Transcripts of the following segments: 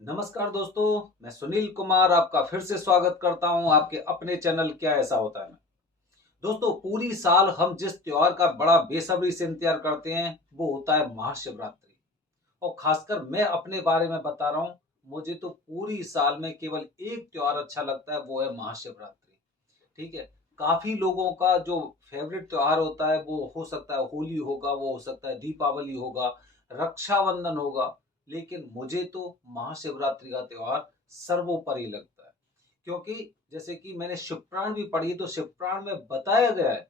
नमस्कार दोस्तों, मैं सुनील कुमार आपका फिर से स्वागत करता हूं आपके अपने चैनल क्या ऐसा होता है में। दोस्तों, पूरी साल हम जिस त्योहार का बड़ा बेसब्री से इंतजार करते हैं वो होता है महाशिवरात्रि। और खासकर मैं अपने बारे में बता रहा हूं, मुझे तो पूरी साल में केवल एक त्योहार अच्छा लगता है, वो है महाशिवरात्रि। ठीक है। काफी लोगों का जो फेवरेट त्योहार होता है वो हो सकता है होली होगा, वो हो सकता है दीपावली होगा, रक्षाबंधन होगा। लेकिन मुझे तो महाशिवरात्रि का त्योहार सर्वोपरि लगता है। क्योंकि जैसे कि मैंने शिवपुराण भी पढ़ी, तो शिवपुराण में बताया गया है,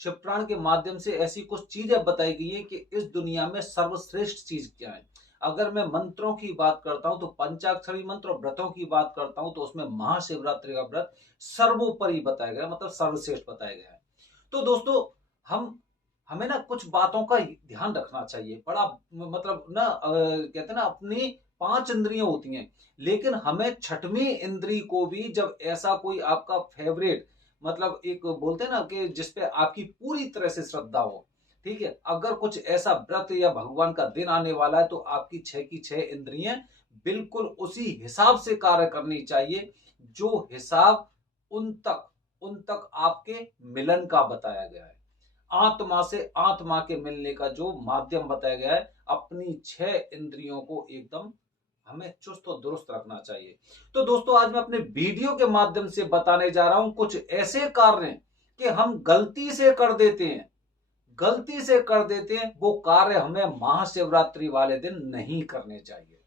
शिवपुराण के माध्यम से ऐसी कुछ चीजें बताई गई है कि इस दुनिया में सर्वश्रेष्ठ चीज क्या है। अगर मैं मंत्रों की बात करता हूं तो पंचाक्षरी मंत्र और व्रतों की बात करता हूं तो उसमें महाशिवरात्रि का व्रत सर्वोपरि बताया गया, मतलब सर्वश्रेष्ठ बताया गया है। तो दोस्तों, हम हमें ना कुछ बातों का ध्यान रखना चाहिए। बड़ा मतलब ना कहते हैं ना, अपनी पांच इंद्रियां होती हैं, लेकिन हमें छठवीं इंद्री को भी, जब ऐसा कोई आपका फेवरेट, मतलब एक बोलते हैं ना कि जिसपे आपकी पूरी तरह से श्रद्धा हो, ठीक है, अगर कुछ ऐसा व्रत या भगवान का दिन आने वाला है तो आपकी छह की छह इंद्रियां बिल्कुल उसी हिसाब से कार्य करनी चाहिए, जो हिसाब उन तक आपके मिलन का बताया गया है। आत्मा से आत्मा के मिलने का जो माध्यम बताया गया है, अपनी छह इंद्रियों को एकदम हमें चुस्त और दुरुस्त रखना चाहिए। तो दोस्तों, आज मैं अपने वीडियो के माध्यम से बताने जा रहा हूं कुछ ऐसे कार्य कि हम गलती से कर देते हैं, वो कार्य हमें महाशिवरात्रि वाले दिन नहीं करने चाहिए।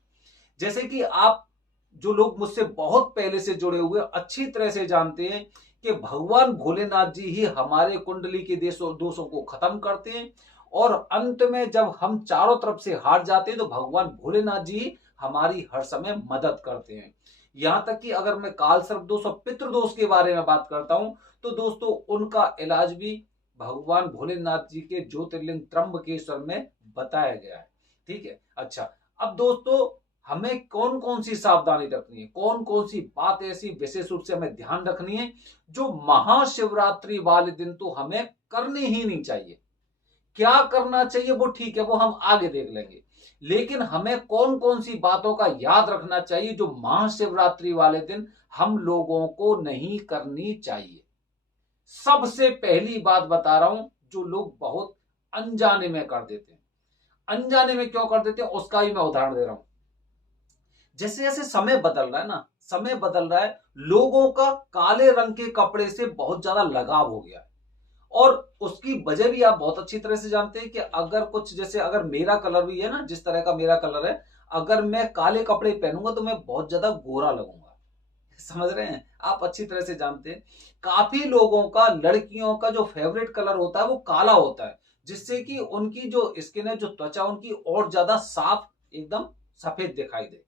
जैसे कि आप, जो लोग मुझसे बहुत पहले से जुड़े हुए अच्छी तरह से जानते हैं कि भगवान भोलेनाथ जी ही हमारे कुंडली के दोषों को खत्म करते हैं। और अंत में जब हम चारों तरफ से हार जाते हैं तो भगवान भोलेनाथ जी हमारी हर समय मदद करते हैं। यहां तक कि अगर मैं काल सर्प दोष और पितृदोष के बारे में बात करता हूं तो दोस्तों, उनका इलाज भी भगवान भोलेनाथ जी के ज्योतिर्लिंग त्र्यंबकेश्वर में बताया गया है। ठीक है। अच्छा, अब दोस्तों, हमें कौन कौन सी सावधानी रखनी है, कौन कौन सी बात ऐसी विशेष रूप से हमें ध्यान रखनी है जो महाशिवरात्रि वाले दिन तो हमें करनी ही नहीं चाहिए। क्या करना चाहिए वो ठीक है, वो हम आगे देख लेंगे। लेकिन हमें कौन कौन सी बातों का याद रखना चाहिए जो महाशिवरात्रि वाले दिन हम लोगों को नहीं करनी चाहिए। सबसे पहली बात बता रहा हूं, जो लोग बहुत अनजाने में कर देते हैं। अनजाने में क्यों कर देते हैं उसका भी मैं उदाहरण दे रहा हूं। जैसे जैसे समय बदल रहा है ना, समय बदल रहा है, लोगों का काले रंग के कपड़े से बहुत ज्यादा लगाव हो गया है। और उसकी वजह भी आप बहुत अच्छी तरह से जानते हैं कि अगर कुछ, जैसे अगर मेरा कलर भी है ना, जिस तरह का मेरा कलर है, अगर मैं काले कपड़े पहनूंगा तो मैं बहुत ज्यादा गोरा लगूंगा। समझ रहे हैं, आप अच्छी तरह से जानते हैं। काफी लोगों का, लड़कियों का जो फेवरेट कलर होता है वो काला होता है, जिससे कि उनकी जो स्किन है, जो त्वचा उनकी और ज्यादा साफ, एकदम सफेद दिखाई दे।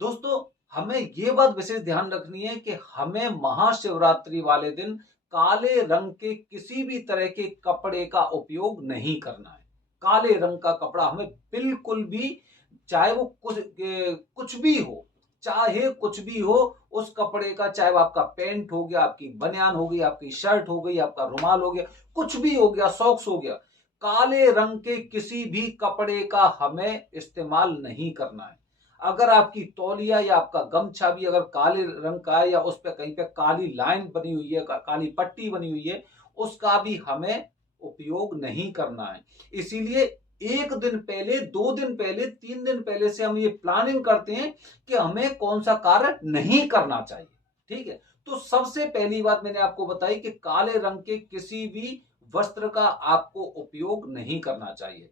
दोस्तों, हमें ये बात विशेष ध्यान रखनी है कि हमें महाशिवरात्रि वाले दिन काले रंग के किसी भी तरह के कपड़े का उपयोग नहीं करना है। काले रंग का कपड़ा हमें बिल्कुल भी, चाहे वो कुछ भी हो, चाहे कुछ भी हो, उस कपड़े का, चाहे वो आपका पैंट हो गया, आपकी बनियान हो गई, आपकी शर्ट हो गई, आपका रुमाल हो गया, कुछ भी हो गया, सॉक्स हो गया, काले रंग के किसी भी कपड़े का हमें इस्तेमाल नहीं करना है। अगर आपकी तौलिया या आपका गमछा भी अगर काले रंग का है, या उस पर कहीं पे काली लाइन बनी हुई है, काली पट्टी बनी हुई है, उसका भी हमें उपयोग नहीं करना है। इसीलिए एक दिन पहले, 2 दिन पहले, 3 दिन पहले से हम ये प्लानिंग करते हैं कि हमें कौन सा कार्य नहीं करना चाहिए। ठीक है। तो सबसे पहली बात मैंने आपको बताई कि काले रंग के किसी भी वस्त्र का आपको उपयोग नहीं करना चाहिए।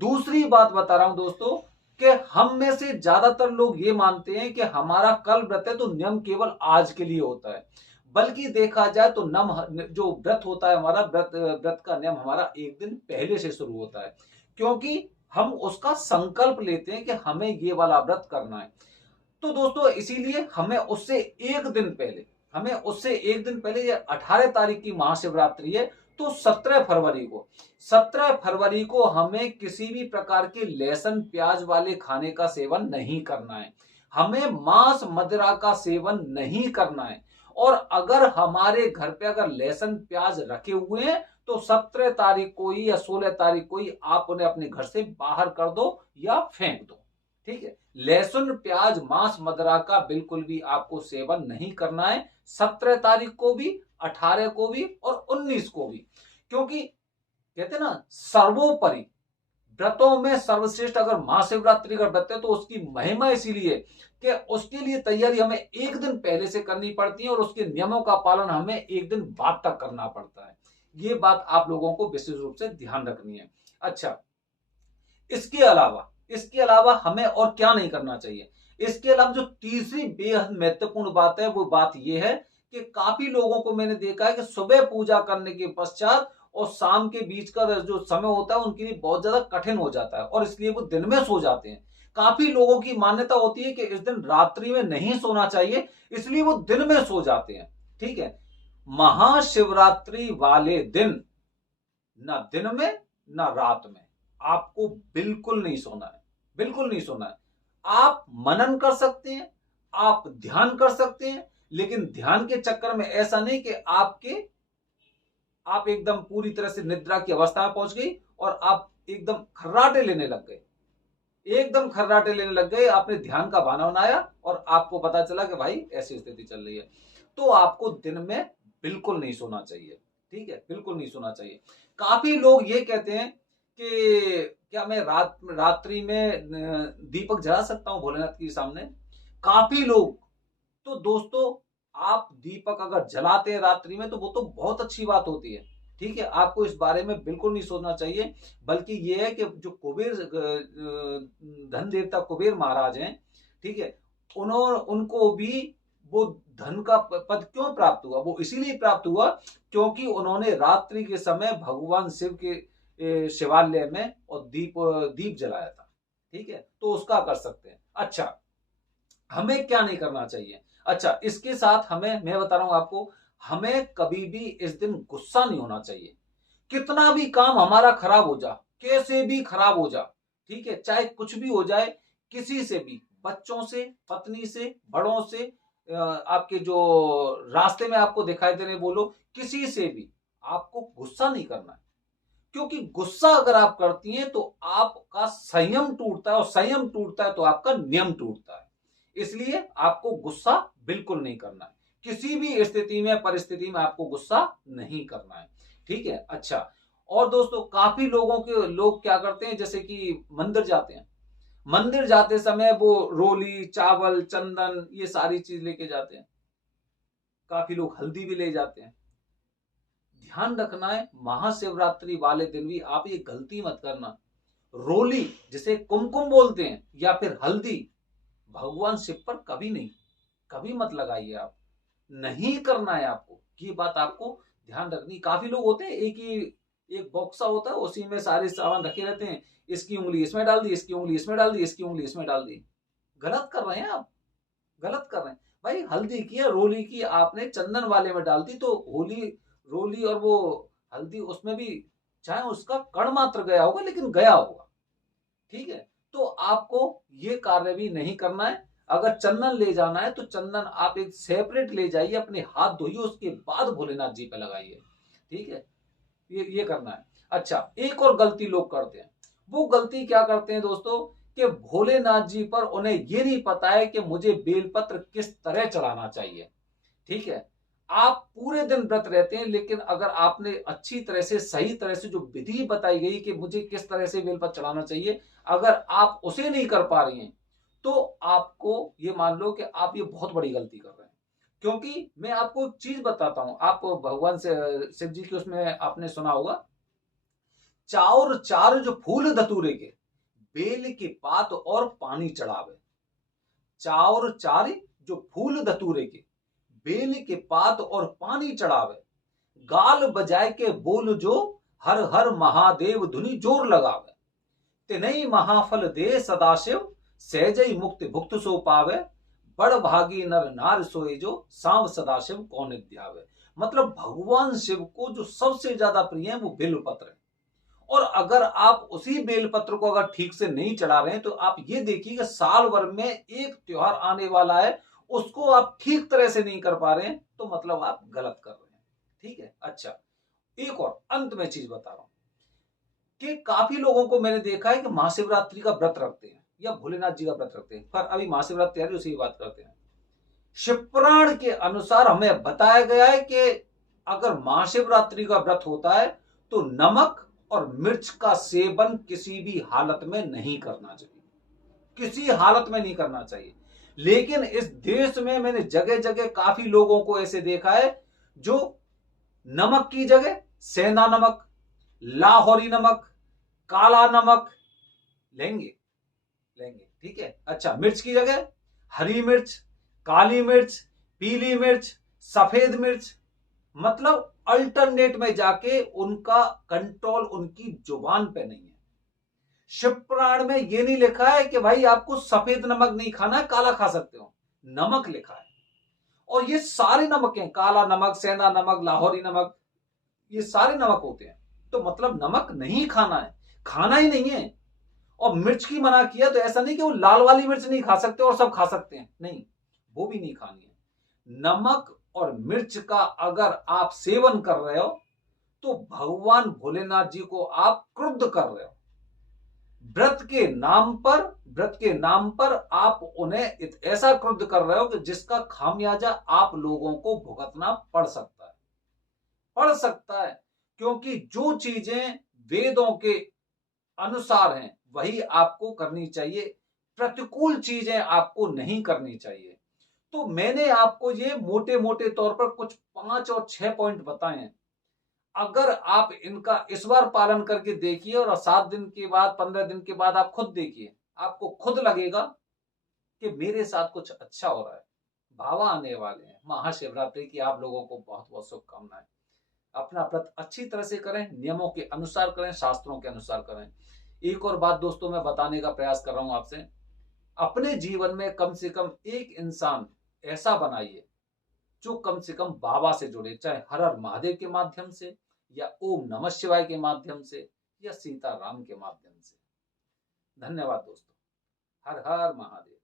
दूसरी बात बता रहा हूं दोस्तों, कि हम में से ज्यादातर लोग ये मानते हैं कि हमारा कल व्रत है तो नियम केवल आज के लिए होता है। बल्कि देखा जाए तो नम जो व्रत होता है हमारा, व्रत व्रत का नियम हमारा एक दिन पहले से शुरू होता है। क्योंकि हम उसका संकल्प लेते हैं कि हमें ये वाला व्रत करना है। तो दोस्तों, इसीलिए हमें उससे एक दिन पहले, ये 18 तारीख की महाशिवरात्रि है, तो 17 फरवरी को हमें किसी भी प्रकार के लहसुन प्याज वाले खाने का सेवन नहीं करना है। हमें मांस मदिरा का सेवन नहीं करना है। और अगर हमारे घर पे अगर लहसुन प्याज रखे हुए हैं तो 17 तारीख को ही या 16 तारीख को ही आप उन्हें अपने घर से बाहर कर दो या फेंक दो। ठीक है। लहसुन, प्याज, मांस, मदिरा का बिल्कुल भी आपको सेवन नहीं करना है, 17 तारीख को भी, 18 को भी और 19 को भी। क्योंकि कहते हैं ना, सर्वोपरि व्रतों में सर्वश्रेष्ठ अगर महाशिवरात्रि का व्रत है तो उसकी महिमा इसीलिए कि उसके लिए तैयारी हमें एक दिन पहले से करनी पड़ती है और उसके नियमों का पालन हमें एक दिन बाद तक करना पड़ता है। ये बात आप लोगों को विशेष रूप से ध्यान रखनी है। अच्छा, इसके अलावा हमें और क्या नहीं करना चाहिए? इसके अलावा जो तीसरी बेहद महत्वपूर्ण बात है वो बात यह है कि काफी लोगों को मैंने देखा है कि सुबह पूजा करने के पश्चात और शाम के बीच का जो समय होता है उनके लिए बहुत ज्यादा कठिन हो जाता है और इसलिए वो दिन में सो जाते हैं। काफी लोगों की मान्यता होती है कि इस दिन रात्रि में नहीं सोना चाहिए, इसलिए वो दिन में सो जाते हैं। ठीक है। महाशिवरात्रि वाले दिन ना दिन में ना रात में आपको बिल्कुल नहीं सोना है, बिल्कुल नहीं सोना है। आप मनन कर सकते हैं, आप ध्यान कर सकते हैं, लेकिन ध्यान के चक्कर में ऐसा नहीं कि आप एकदम पूरी तरह से निद्रा की अवस्था में पहुंच गई और आप एकदम खर्राटे लेने लग गए, एकदम खर्राटे लेने लग गए, आपने ध्यान का बहाना बनाया और आपको पता चला कि भाई ऐसी स्थिति चल रही है। तो आपको दिन में बिल्कुल नहीं सोना चाहिए। ठीक है, बिल्कुल नहीं सोना चाहिए। काफी लोग ये कहते हैं कि क्या मैं रात्रि में दीपक जला सकता हूं भोलेनाथ के सामने? काफी लोग, तो दोस्तों, आप दीपक अगर जलाते हैं रात्रि में तो वो तो बहुत अच्छी बात होती है। ठीक है, आपको इस बारे में बिल्कुल नहीं सोचना चाहिए। बल्कि ये है कि जो कुबेर धन देवता कुबेर महाराज हैं, ठीक है, उनको भी वो धन का पद क्यों प्राप्त हुआ? वो इसीलिए प्राप्त हुआ क्योंकि उन्होंने रात्रि के समय भगवान शिव के शिवालय में और दीप जलाया था। ठीक है, तो उसका कर सकते हैं। अच्छा, हमें क्या नहीं करना चाहिए? अच्छा, इसके साथ हमें, मैं बता रहा हूं आपको, हमें कभी भी इस दिन गुस्सा नहीं होना चाहिए। कितना भी काम हमारा खराब हो जा, कैसे भी खराब हो जा, ठीक है, चाहे कुछ भी हो जाए, किसी से भी, बच्चों से, पत्नी से, बड़ों से, आपके जो रास्ते में आपको दिखाई दे रहे वो लोग, किसी से भी आपको गुस्सा नहीं करना है। क्योंकि गुस्सा अगर आप करती हैं तो आपका संयम टूटता है और संयम टूटता है तो आपका नियम टूटता है। इसलिए आपको गुस्सा बिल्कुल नहीं करना है। किसी भी स्थिति में, परिस्थिति में आपको गुस्सा नहीं करना है। ठीक है। अच्छा, और दोस्तों, काफी लोग क्या करते हैं, जैसे कि मंदिर जाते हैं, मंदिर जाते समय वो रोली, चावल, चंदन, ये सारी चीज लेके जाते हैं। काफी लोग हल्दी भी ले जाते हैं। ध्यान रखना है, महाशिवरात्रि वाले दिन भी आप ये गलती मत करना। रोली, जिसे कुमकुम बोलते हैं, या फिर हल्दी, भगवान शिव पर कभी नहीं, कभी मत लगाइए। आप नहीं करना है आपको, ये बात आपको ध्यान रखनी। काफी लोग होते हैं, एक बॉक्सा होता है, उसी में सारे सामान रखे रहते हैं, इसकी उंगली इसमें डाल दी, इसकी उंगली इसमें डाल दी, इसकी उंगली इसमें डाल दी। गलत कर रहे हैं आप, गलत कर रहे हैं। भाई, हल्दी की या रोली की आपने चंदन वाले में डाल दी तो होली, रोली और वो हल्दी, उसमें भी चाहे उसका कण मात्र गया होगा लेकिन गया होगा। ठीक है, तो आपको ये कार्य भी नहीं करना है। अगर चंदन ले जाना है तो चंदन आप एक सेपरेट ले जाइए, अपने हाथ धोइए, उसके बाद भोलेनाथ जी पे लगाइए। ठीक है, ये करना है। अच्छा, एक और गलती लोग करते हैं। वो गलती क्या करते हैं दोस्तों, कि भोलेनाथ जी पर उन्हें ये नहीं पता है कि मुझे बेलपत्र किस तरह चढ़ाना चाहिए। ठीक है, आप पूरे दिन व्रत रहते हैं, लेकिन अगर आपने अच्छी तरह से, सही तरह से जो विधि बताई गई कि मुझे किस तरह से बेलपत्र चढ़ाना चाहिए, अगर आप उसे नहीं कर पा रही हैं तो आपको ये मान लो कि आप ये बहुत बड़ी गलती कर रहे हैं। क्योंकि मैं आपको एक चीज बताता हूं, आप भगवान से शिव जी के उसमें आपने सुना होगा, चाउर चार जो फूल धतूरे के, बेल के पात और पानी चढ़ावे। चाउर चार जो फूल धतूरे के, बेल के पात और पानी चढ़ावे। गाल बजाए के बोल जो, हर हर महादेव धुनी जोर लगावे। तिनई महाफल दे सदाशिव, सहजई मुक्ति भुक्त सो पावे। बड़ भागी नर नार सोए जो, सांव सदाशिव कौन ध्यावे। मतलब भगवान शिव को जो सबसे ज्यादा प्रिय है वो बेलपत्र है। और अगर आप उसी बेलपत्र को अगर ठीक से नहीं चढ़ा रहे हैं तो आप ये देखिए कि साल भर में एक त्योहार आने वाला है, उसको आप ठीक तरह से नहीं कर पा रहे हैं, तो मतलब आप गलत कर रहे हैं। ठीक है। अच्छा, एक और अंत में चीज बता रहा हूं कि काफी लोगों को मैंने देखा है कि महाशिवरात्रि का व्रत रखते हैं, या भोलेनाथ जी का व्रत रखते हैं। पर अभी महाशिवरात्रि आ रही है, उसी की बात करते हैं। शिवपुराण के अनुसार हमें बताया गया है कि अगर महाशिवरात्रि का व्रत होता है तो नमक और मिर्च का सेवन किसी भी हालत में नहीं करना चाहिए, किसी हालत में नहीं करना चाहिए। लेकिन इस देश में मैंने जगह जगह काफी लोगों को ऐसे देखा है जो नमक की जगह सेंधा नमक, लाहौरी नमक, काला नमक लेंगे लेंगे, ठीक है। अच्छा, मिर्च की जगह हरी मिर्च, काली मिर्च, पीली मिर्च, सफेद मिर्च, मतलब अल्टरनेट में जाके उनका कंट्रोल उनकी जुबान पे नहीं है। शिवपुराण में ये नहीं लिखा है कि भाई आपको सफेद नमक नहीं खाना है, काला खा सकते हो। नमक लिखा है, और ये सारे नमक हैं, काला नमक, सेंधा नमक, लाहौरी नमक, ये सारे नमक होते हैं। तो मतलब नमक नहीं खाना है, खाना ही नहीं है। और मिर्च की मना किया तो ऐसा नहीं कि वो लाल वाली मिर्च नहीं खा सकते और सब खा सकते हैं, नहीं, वो भी नहीं खानी है। नमक और मिर्च का अगर आप सेवन कर रहे हो तो भगवान भोलेनाथ जी को आप क्रुद्ध कर रहे हो। व्रत के नाम पर आप उन्हें ऐसा क्रुद्ध कर रहे हो कि जिसका खामियाजा आप लोगों को भुगतना पड़ सकता है। क्योंकि जो चीजें वेदों के अनुसार हैं वही आपको करनी चाहिए, प्रतिकूल चीजें आपको नहीं करनी चाहिए। तो मैंने आपको ये मोटे मोटे तौर पर कुछ 5 और 6 पॉइंट बताए हैं। अगर आप इनका इस बार पालन करके देखिए और 7 दिन के बाद, 15 दिन के बाद आप खुद देखिए, आपको खुद लगेगा कि मेरे साथ कुछ अच्छा हो रहा है। भावा आने वाले हैं महाशिवरात्रि की, आप लोगों को बहुत बहुत शुभकामनाएं। अपना व्रत अच्छी तरह से करें, नियमों के अनुसार करें, शास्त्रों के अनुसार करें। एक और बात दोस्तों मैं बताने का प्रयास कर रहा हूं आपसे, अपने जीवन में कम से कम एक इंसान ऐसा बनाइए जो कम से कम बाबा से जुड़े, चाहे हर हर महादेव के माध्यम से, या ओम नमः शिवाय के माध्यम से, या सीताराम के माध्यम से। धन्यवाद दोस्तों। हर हर महादेव।